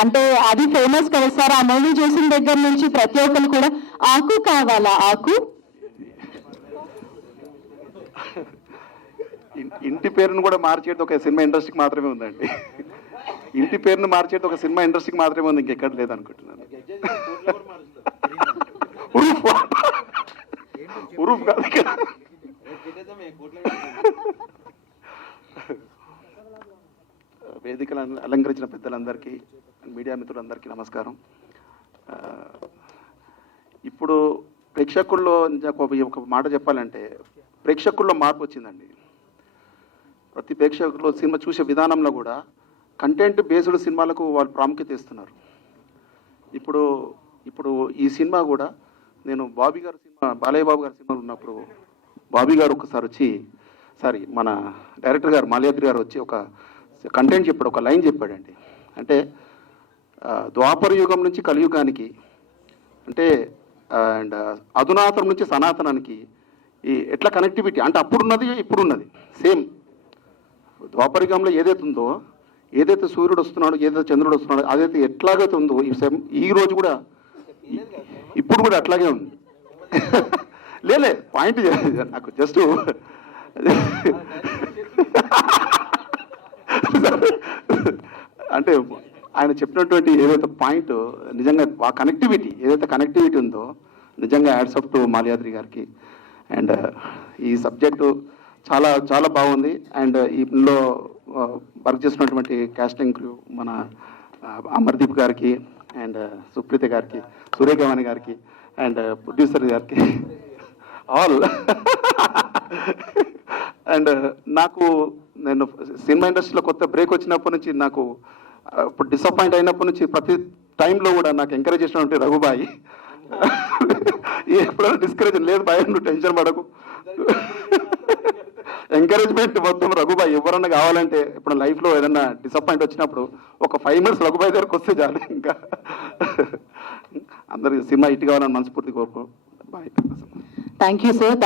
అంటే అది ఫేమస్ కదా సార్. ఆ మూవీ చూసిన దగ్గర నుంచి ప్రతి ఒక్కరు కూడా ఆకు కావాలా ఆకు. ఇంటి పేరును కూడా మార్చేది ఒక సినిమా ఇండస్ట్రీకి మాత్రమే ఉందండి. ఇంటి పేరును మార్చేది ఒక సినిమా ఇండస్ట్రీకి మాత్రమే ఉంది, ఇంకెక్కడ లేదనుకుంటున్నాను. ఉరూఫ్ కాదు. వేదికలను అలంకరించిన పెద్దలందరికీ, మీడియా మిత్రులందరికీ నమస్కారం. ఇప్పుడు ప్రేక్షకుల్లో ఒక మాట చెప్పాలంటే, ప్రేక్షకుల్లో మార్పు వచ్చిందండి. ప్రతి ప్రేక్షకుల్లో సినిమా చూసే విధానంలో కూడా కంటెంట్ బేస్డ్ సినిమాలకు వాళ్ళు ప్రాముఖ్యత ఇస్తున్నారు. ఇప్పుడు ఈ సినిమా కూడా నేను బాబీ గారి సినిమా, బాలయ్య బాబు గారి సినిమాలో ఉన్నప్పుడు బాబీ గారు ఒకసారి మన డైరెక్టర్ గారు మాల్యాద్రి గారు వచ్చి ఒక కంటెంట్ చెప్పాడు, ఒక లైన్ చెప్పాడండి. అంటే ద్వాపర యుగం నుంచి కలియుగానికి, అంటే అండ్ అధునాతనం నుంచి సనాతనానికి ఈ ఎట్లా కనెక్టివిటీ అంటే అప్పుడున్నది ఇప్పుడున్నది సేమ్. ద్వాపరికంలో ఏదైతే ఉందో, ఏదైతే సూర్యుడు వస్తున్నాడో, ఏదైతే చంద్రుడు వస్తున్నాడో, అదైతే ఎట్లాగైతే ఉందో ఈ రోజు కూడా ఇప్పుడు కూడా అట్లాగే ఉంది. లేలే పాయింట్ నాకు జస్ట్ అంటే ఆయన చెప్పినటువంటి ఏదైతే పాయింట్ నిజంగా ఆ కనెక్టివిటీ, ఏదైతే కనెక్టివిటీ ఉందో నిజంగా హ్యాట్స్ ఆఫ్ టు మాల్యాద్రి గారికి. అండ్ ఈ సబ్జెక్టు చాలా చాలా బాగుంది. అండ్ ఇందులో వర్క్ చేసినటువంటి కాస్టింగ్ క్రూ మన అమర్దీప్ గారికి, అండ్ సుప్రీత గారికి, సూర్యగవాణి గారికి, అండ్ ప్రొడ్యూసర్ గారికి, ఆల్. అండ్ నేను సినిమా ఇండస్ట్రీలో కొత్త బ్రేక్ వచ్చినప్పటి నుంచి నాకు ఇప్పుడు డిసప్పాయింట్ అయినప్పటి నుంచి ప్రతి టైంలో కూడా నాకు ఎంకరేజ్ చేసినటువంటి రఘుబాయి. ఎప్పుడైనా డిస్కరేజ్ లేదు బాయ్, నువ్వు టెన్షన్ పడకు, ఎంకరేజ్మెంట్ మొత్తం రఘుబాయి. ఎవరన్నా కావాలంటే ఇప్పుడు లైఫ్లో ఏదన్నా డిసప్పాయింట్ వచ్చినప్పుడు ఒక 5 minutes రఘుబాయి దగ్గరకు వస్తే చాలు. ఇంకా అందరికి సినిమా హిట్ కావాలని మనస్ఫూర్తి కోరుకో. బాయ్. Thank you sir.